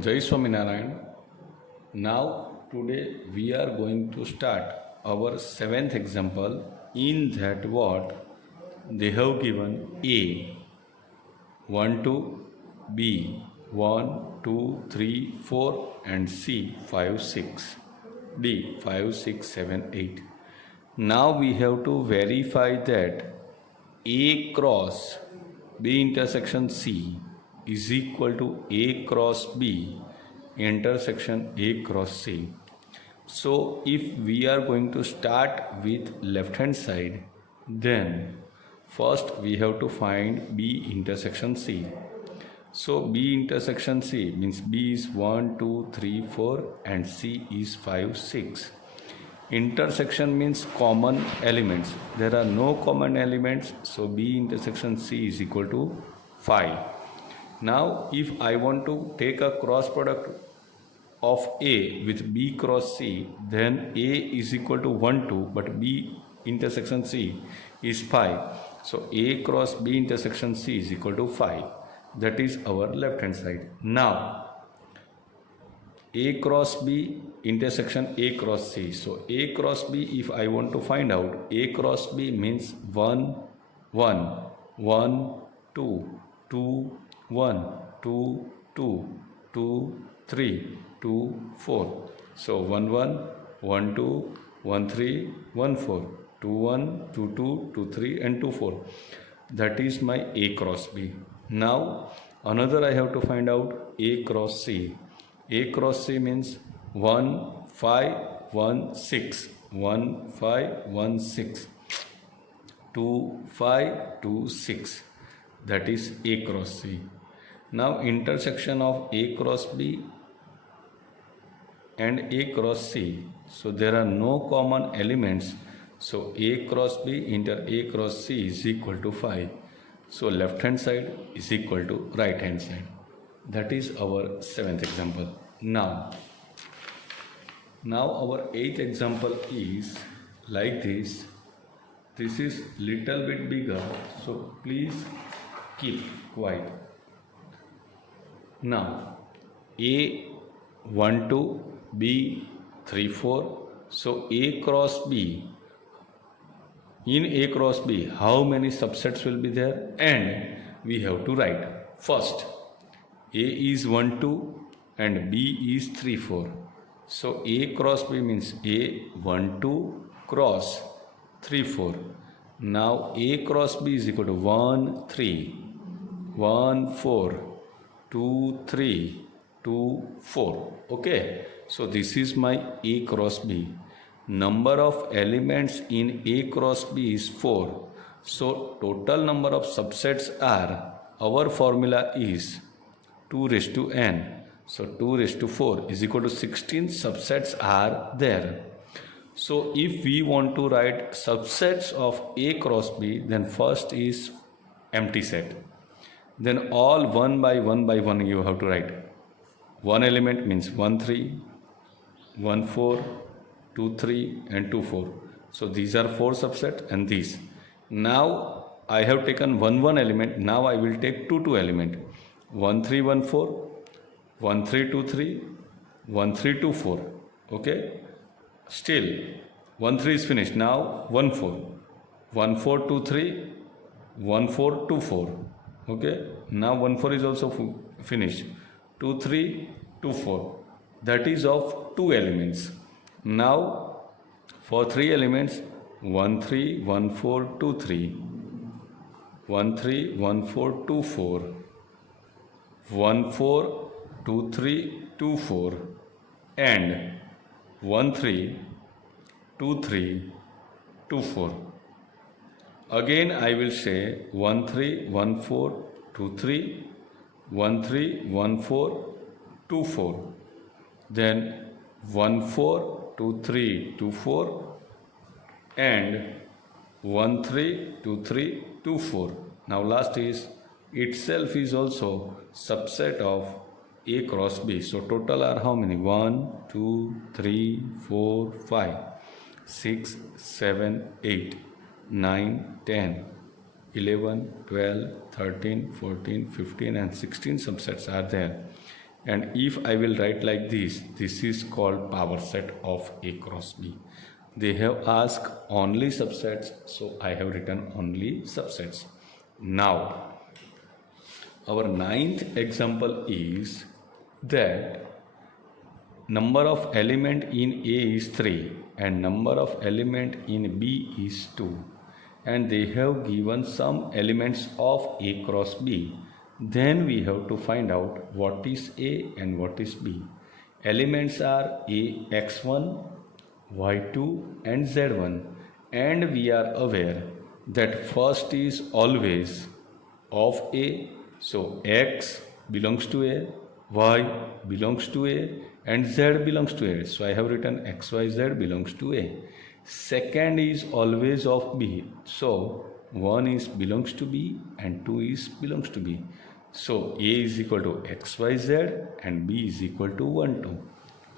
Jai Swaminarayan. Now, today we are going to start our seventh example. In that, what they have given A 1 2 B 1 2 3 4 and C 5 6 D 5 6 7 8. Now we have to verify that A cross B intersection C is equal to A cross B intersection A cross C. So if we are going to start with left hand side, then first we have to find B intersection C. So B intersection C means B is 1 2 3 4 and C is 5 6. Intersection means common elements. There are no common elements, so B intersection C is equal to 5. Now if I want to take a cross product of A with B cross C, then A is equal to 1 2, but B intersection C is 5. So A cross B intersection C is equal to 5. That is our left hand side. Now A cross B intersection A cross C. So A cross B, if I want to find out, A cross B means 1 1 1 2 2 1 2 2 2 3 2 4. So 1 1 1 2 1 3 1 4 2 1 2 2 2 3 and 2 4. That is my A cross B. Now another I have to find out A cross C. A cross C means 1 5 1 6 1 5 1 6 2 5 2 6. That is A cross C. Now intersection of A cross B and A cross C. So there are no common elements. So A cross B into A cross C is equal to 5. So left hand side is equal to right hand side. That is our seventh example. Now our eighth example is like this. This is little bit bigger, so please keep quiet. Now A 1 2 B 3 4. So A cross B. In A cross B, how many subsets will be there? And we have to write. First, A is 1 2 and B is 3 4. So A cross B means A 1 2 cross 3 4. Now A cross B is equal to 1 3 1 4 2 3 2 4. Okay. So this is my A cross B. Number of elements in A cross B is 4. So total number of subsets are, our formula is 2 raised to n. So 2 raised to 4 is equal to 16 subsets are there. So if we want to write subsets of A cross B, then first is empty set. Then all one by one you have to write. One element means 1 3, 1 4, 2 3 and 2 4. So these are 4 subsets and these. Now I have taken 1 1 element. Now I will take 2 2 element. 1 3 1 4, 1 3 2 3, 1 3 2 4. Okay. Still 1 3 is finished. Now 1 4, 1 4 2 3, 1 4 2 4. Okay. Now 1 4 is also finished. 2 3 2 4. That is of 2 elements. Now for 3 elements, 1 3 1 4 2 3, 1 3 1 4 2 4, 1 4 2 3 2 4 and 1 3 2 3 2 4. Again I will say 1 3 1 4 2 3, 1 3 1 4 2 4, then 1 4 2 3 2 4 and 1 3 2 3 2 4. Now last is itself is also subset of A cross B. So total are how many? 1 2 3 4 5 6 7 8 9 10 11 12 13 14 15 and 16 subsets are there. And if I will write like this is called power set of A cross B. They have asked only subsets, so I have written only subsets. Now, our ninth example is that number of element in A is 3 and number of element in B is 2, and they have given some elements of A cross B. Then we have to find out what is A and what is B. Elements are A x1, y2 and z1, and we are aware that first is always of A, so x belongs to A, y belongs to A and z belongs to A. So I have written xyz belongs to A. Second is always of B, so 1 is belongs to B and 2 is belongs to B. So A is equal to xyz and B is equal to 1 2.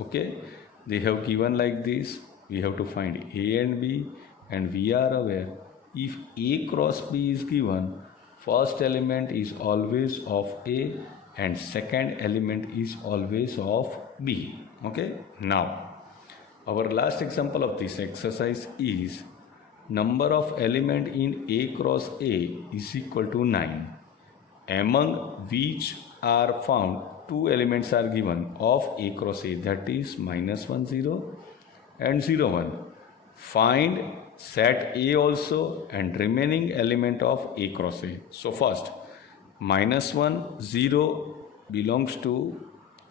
Okay, they have given like this. We have to find A and B, and we are aware if A cross B is given, first element is always of A and second element is always of B. Okay, now our last example of this exercise is number of element in A cross A is equal to 9, among which are found two elements are given of A cross A, that is -1 0 and 0 1. Find set A also and remaining element of A cross A. So first, -1 0 belongs to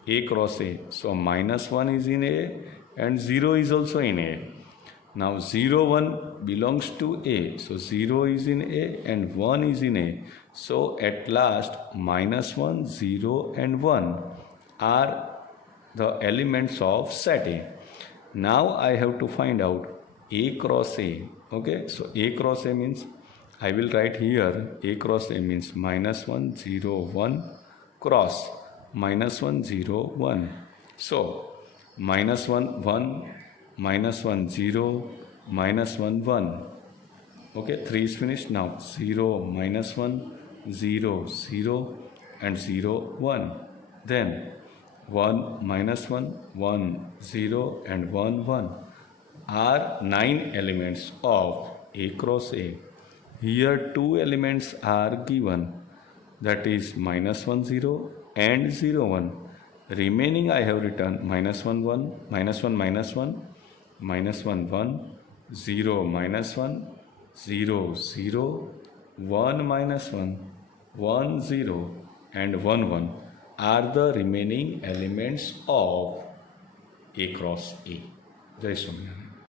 A cross A, so -1 is in A and 0 is also in A. Now 0 1 belongs to A, so 0 is in A and 1 is in A. So at last -1 0 and 1 are the elements of set A. Now I have to find out A cross A. Okay, so A cross A means I will write here A cross A means -1 0 1 cross -1 0 1. So -1 1 -1 0 -1 1. Okay, 3 is finished. Now 0 -1 0 0 and 0 1. Then 1 -1 1 0 and 1 1 are 9 elements of A cross A. Here two elements are given, that is -1 0 and 0 1. Remaining I have written -1 1 -1 -1 -1 1 0 -1 0 0 1 -1 1 0 and 1 1 are the remaining elements of A cross A. Jai Swami.